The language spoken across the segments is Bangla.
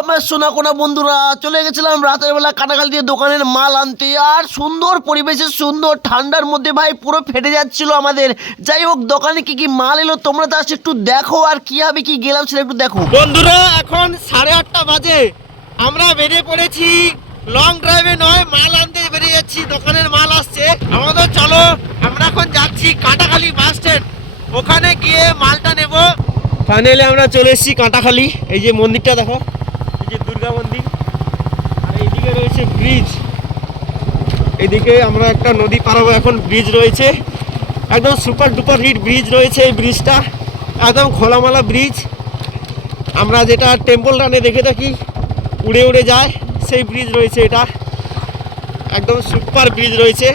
আমার সোনা কোনা বন্ধুরা চলে গেছিলাম রাতের বেলা কাটাকাল দিয়ে দোকানের মাল আনতে। আর সুন্দর পরিবেশে সুন্দর ঠান্ডার মধ্যে ভাই পুরো ফেটে যাচ্ছিল আমাদের। যাই হোক দোকানে কি কি মাল এলো তোমরা তো একটু দেখো আর কীভাবে কি গেলাম সেটা একটু দেখো। বন্ধুরা এখন সাড়ে আটটা বাজে। আমরা বেরিয়ে পড়েছি। লং ড্রাইভে নয় মাল আনতে বেরিয়ে যাচ্ছি দোকানের মাল আসছে। আমাদের চলো আমরা এখন যাচ্ছি কাটাখালি বাস স্ট্যান্ড। ওখানে গিয়ে মালটা নেব। ফাইনালি আমরা চলে এসেছি কাটাখালি। এই যে মন্দিরটা দেখো। দুর্গা মন্দির আর এইদিকে রয়েছে ব্রিজ। এদিকে আমরা একটা নদী পার হব এখন, ব্রিজ রয়েছে। একদম সুপার ডুপার হিট ব্রিজ রয়েছে এই ব্রিজটা। একদম খোলামালা ব্রিজ। আমরা যেটা টেম্পল রানে দেখে থাকি, উড়ে উড়ে যায়, সেই ব্রিজ রয়েছে এটা। একদম সুপার ব্রিজ রয়েছে।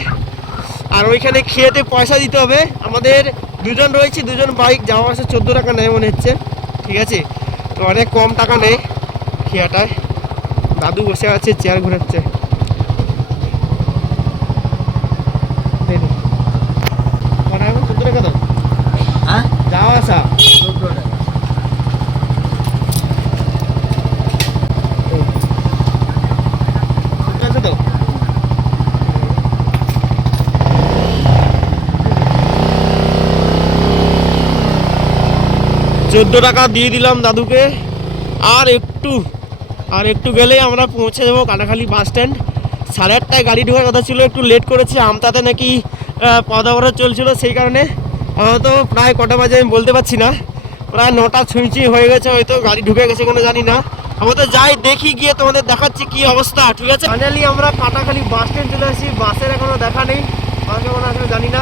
আর ওইখানে খেয়েতে পয়সা দিতে হবে। আমাদের দুজন রয়েছে, দুজন বাইক যাওয়া আসা চোদ্দ টাকা নেয় মনে হচ্ছে। ঠিক আছে? তো অনেক কম টাকা নেই খেয়াটায় দাদু বসে আছে চেয়ার ঘোরাচ্ছে। হ্যাঁ যাওয়া আসা ঠিক আছে তো চোদ্দ টাকা দিয়ে দিলাম দাদুকে। আর একটু আর একটু গেলেই আমরা পৌঁছে যাব কাটাখালি বাস স্ট্যান্ড। সাড়ে আটটায় গাড়ি ঢোকার কথা ছিল, একটু লেট করেছে, আমতাতে নাকি পদাবরা চলছিল সেই কারণে। হয়তো প্রায় কটা বাজে আমি বলতে পারছি না। প্রায় নটা ছুঁচি হয়ে গেছে, হয়তো গাড়ি ঢুকে গেছে কোনো জানি না। আমাদের যাই দেখি, গিয়ে তোমাদের দেখাচ্ছি কি অবস্থা, ঠিক আছে? ফাইনালি আমরা কাটাখালি বাস স্ট্যান্ড চলে আসি, বাসের এখনও দেখা নেই। আসলে জানি না।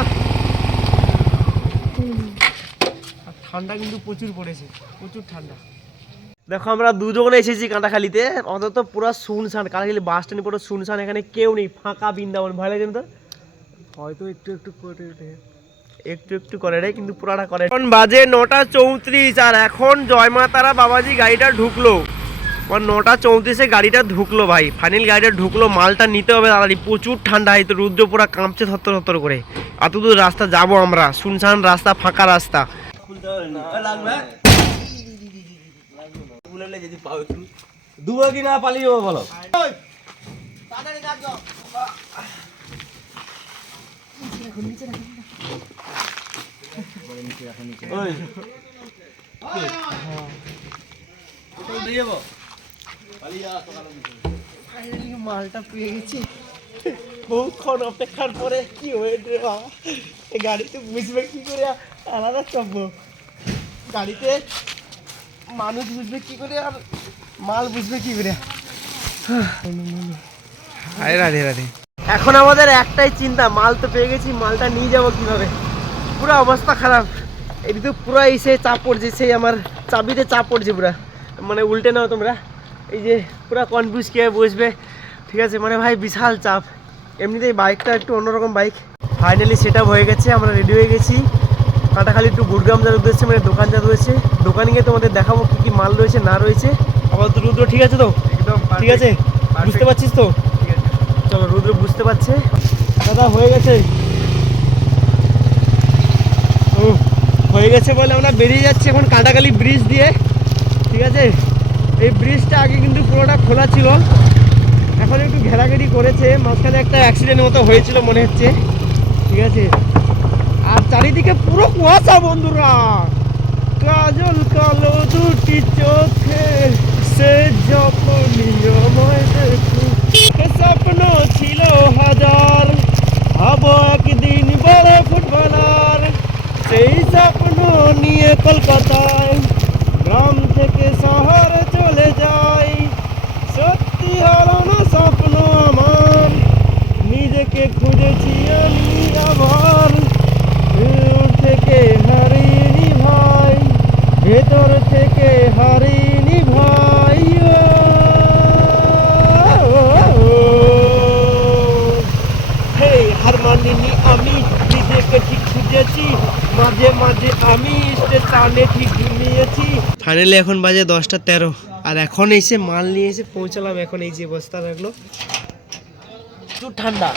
ঠান্ডা কিন্তু প্রচুর পড়েছে, প্রচুর ঠান্ডা। দেখো আমরা দুজন এসেছি কাঁটাখালিতে। আমাদের তো পুরো শুনশান কাঁটাখালি বাস স্ট্যান্ড পুরো শুনশান এখানে কেউ নেই ফাঁকা বৃন্দাবন ভালো লাগে তো হয়তো একটু একটু করে একটু একটু করে রে কিন্তু পুরাটা করে এখন বাজে নটা চৌত্রিশ আর এখন জয়মা তারা বাবাজি গাড়িটা ঢুকলো। আমার নটা চৌত্রিশে গাড়িটা ঢুকলো ভাই ফাইনাল গাড়িটা ঢুকলো মালটা নিতে হবে তাড়াতাড়ি প্রচুর ঠান্ডা হয়তো রুদ্র পুরা কাঁপছে থত্তর থত্তর করে। এত দূর রাস্তা যাব আমরা শুনশান রাস্তা ফাঁকা রাস্তা। দুবার কি না পালিয়ে যাব বলো। মালটা পেয়ে গেছি। বহুক্ষণ অপেক্ষার পরে কি বাবা এই গাড়িতে বুঝবে কি করে? আলাদা চাপবো গাড়িতে মানুষ বুঝবে কি করে আর মাল বুঝবে কি করে? আরে রাধে রাধে। এখন আমাদের একটাই চিন্তা মাল তো পেয়ে গেছি মালটা নিয়ে যাব কীভাবে? পুরো অবস্থা খারাপ। এটি তো পুরো এসে চাপ পড়ছে সেই আমার চাবিতে চাপ পড়ছে পুরা। মানে উল্টে নাও তোমরা। এই যে পুরো কনফিউজ কে বসবে। ঠিক আছে মানে ভাই বিশাল চাপ। এমনিতেই বাইকটা একটু অন্যরকম বাইক ফাইনালি সেট হয়ে গেছে আমরা রেডি হয়ে গেছি। কাটাখালি একটু গুড়গ্রাম যাওয়ার উদ্দেশ্যে মানে দোকান যা রয়েছে দোকানে গিয়ে তোমাদের দেখাবো কি কি মাল রয়েছে না রয়েছে। আবার তো রুদ্র ঠিক আছে তো? একদম ঠিক আছে? বুঝতে পারছিস তো? ঠিক আছে। চলো রুদ্র বুঝতে পারছে। দাদা হয়ে গেছে। ও হয়ে গেছে বলে আমরা বেরিয়ে যাচ্ছি এখন কাটাকালি ব্রিজ দিয়ে। ঠিক আছে? এই ব্রিজটা আগে কিন্তু পুরোটা খোলা ছিল। এখন একটু ঘেরাঘেরি করেছে। মাঝখানে একটা অ্যাক্সিডেন্ট মতো হয়েছিল মনে হচ্ছে। ঠিক আছে? চারিদিকে পুরো কুয়াশা, বন্ধুরা। কাজল কালো দুটি চোখে, সে দেখু স্বপ্ন ছিল হাজার হব একদিন বড় ফুটবলার। সেই স্বপ্ন নিয়ে কলকাতায়, গ্রাম থেকে শহর চলে যাই সত্যি হলো না স্বপ্ন আমার, নিজেকে খুঁজেছি আমি আবার। দূর থেকে হারিনি ভাই ভেতর থেকে হারিনি ভাই হার মানিনি আমি নিজেকে ঠিক খুঁজেছি মাঝে মাঝে আমি স্টেশনে ঠিক ঘুমিয়েছি। ফাইনালি এখন বাজে দশটা তেরো। আর এখন এসে মাল নিয়ে এসে পৌঁছালাম এখন এই যে বস্তা রাখল একটু ঠান্ডা।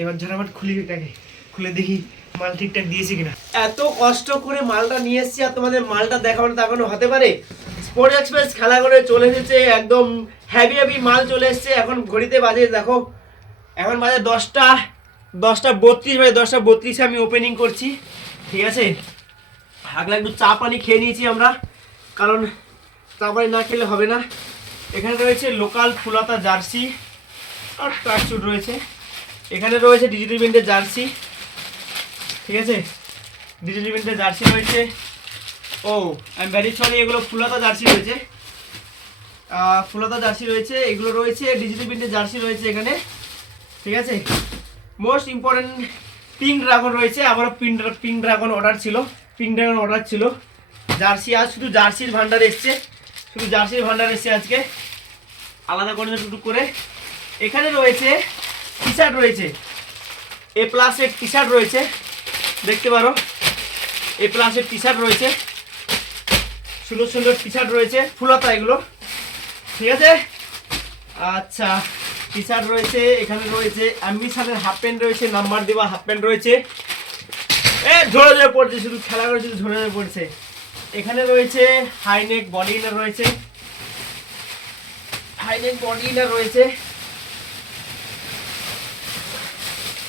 এবার ঝরাবাট খুলে দেখে খুলে দেখি মাল ঠিকঠাক দিয়েছি কিনা। এত কষ্ট করে মালটা নিয়ে এসেছি আর তোমাদের মালটা দেখানো দেখানো হতে পারে? স্পোর্ট এক্সপ্রেস খেলা করে চলে এসেছে, একদম হ্যাভি হ্যাভি মাল চলে এসছে। এখন ঘড়িতে বাজে, দেখো, এখন বাজে দশটা দশটা বত্রিশ, বাজে দশটা বত্রিশে আমি ওপেনিং করছি। ঠিক আছে? আগলা একটু চা পানি খেয়ে নিয়েছি আমরা। কারণ চা পানি না খেলে হবে না। এখানে রয়েছে লোকাল ফুলাতা জার্সি আর ট্রাকস্যুট রয়েছে। এখানে রয়েছে ডিজিটাল প্রিন্টের জার্সি। ঠিক আছে? ডিজিটাল প্রিন্টের জার্সি রয়েছে। Oh I am very sorry এগুলো ফুলাতা জার্সি রয়েছে। ফুলাতা জার্সি রয়েছে, এগুলো রয়েছে, ডিজিটাল প্রিন্টের জার্সি রয়েছে এখানে। ঠিক আছে? মোস্ট ইম্পর্টেন্ট পিঙ্ক ড্রাগন রয়েছে, আবারও পিঙ্ক পিঙ্ক ড্রাগন অর্ডার ছিল। পিঙ্ক ড্রাগন অর্ডার ছিল। জার্সি আজ শুধু জার্সির ভান্ডার এসছে। শুধু জার্সির ভান্ডার এসছে আজকে। আলাদা করে টুকটুক করে। এখানে রয়েছে টি শার্ট রয়েছে। এ প্লাসের টি শার্ট রয়েছে। দেখতে পারো। এ প্লাসের টি শার্ট রয়েছে। সুন্দর সুন্দর টি শার্ট রয়েছে। ফুলতা এগুলো। ঠিক আছে? আচ্ছা। টি শার্ট রয়েছে। এখানে রয়েছে। অ্যাম্বিশনের হাফ প্যান্ট রয়েছে। নাম্বার দেওয়া হাফ প্যান্ট রয়েছে। এ ঝরে ঝরে পড়ছে, শুধু খেলা করে শুধু ঝরে ঝরে পড়ছে। এখানে রয়েছে হাইনেক বডি ইনার রয়েছে। হাইনেক বডি ইনার রয়েছে।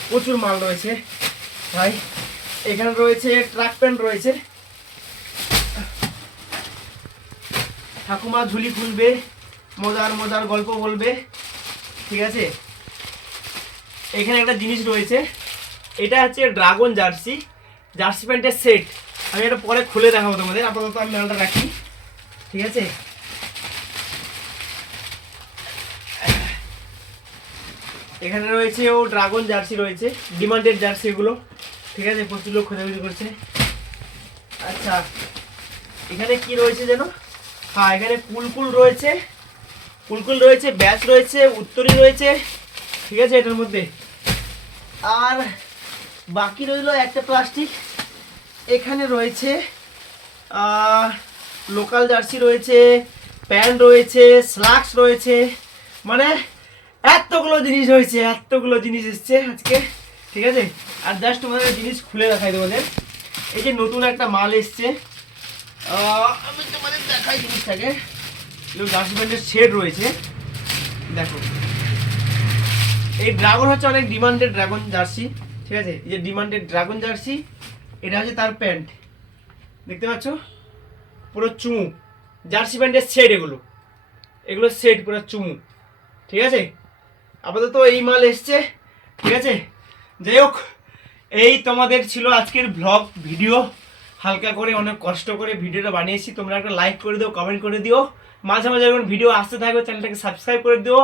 প্রচুর মাল রয়েছে, ভাই। এখানে রয়েছে ট্রাক প্যান্ট রয়েছে। ঠাকুমা ঝুলি খুলবে, মজার মজার গল্প বলবে, ঠিক আছে? এখানে একটা জিনিস রয়েছে, এটা হচ্ছে ড্রাগন জার্সি জার্সি প্যান্টের সেট। আমি এটা পরে খুলে দেখাবো তোমাদের। আপাতত আমি মালটা রাখি। ঠিক আছে? এখানে রয়েছে ও ড্রাগন জার্সি রয়েছে, ডিমান্ডেড জার্সি এগুলো ঠিক আছে? প্রচুর লোক খোঁজাখুঁজি করছে। আচ্ছা এখানে কি রয়েছে যেন? হ্যাঁ এখানে কুলকুল রয়েছে। কুলকুল রয়েছে ব্যাচ রয়েছে, উত্তরী রয়েছে। ঠিক আছে, এটার মধ্যে। আর বাকি রইল একটা প্লাস্টিক এখানে রয়েছে লোকাল জার্সি রয়েছে প্যান্ট রয়েছে স্লাক্স রয়েছে। মানে এতগুলো জিনিস রয়েছে, এতগুলো জিনিস এসছে আজকে, ঠিক আছে? আর জাস্ট তোমাদের জিনিস খুলে দেখাই তোমাদের। এই যে নতুন একটা মাল এসছে। আমি তোমাদের দেখাই জিনিসটাকে। জার্সি শেড রয়েছে। দেখো। এই ড্রাগন হচ্ছে অনেক ডিমান্ডেড ড্রাগন জার্সি ঠিক আছে? এই যে ডিমান্ডেড ড্রাগন জার্সি এটা হচ্ছে তার প্যান্ট। দেখতে পাচ্ছ? পুরো চুমু। জার্সি প্যান্টের সেট এগুলো। এগুলো সেট পুরো চুমু। ঠিক আছে? আপাতত এই মাল এসছে। ঠিক আছে? যাই হোক, এই তোমাদের ছিল আজকের ব্লগ ভিডিও হালকা করে, অনেক কষ্ট করে ভিডিওটা বানিয়েছি। তোমরা একটা লাইক করে দিও কমেন্ট করে দিও। মাঝে মাঝে যখন ভিডিও আসতে থাকবে চ্যানেলটাকে সাবস্ক্রাইব করে দিও।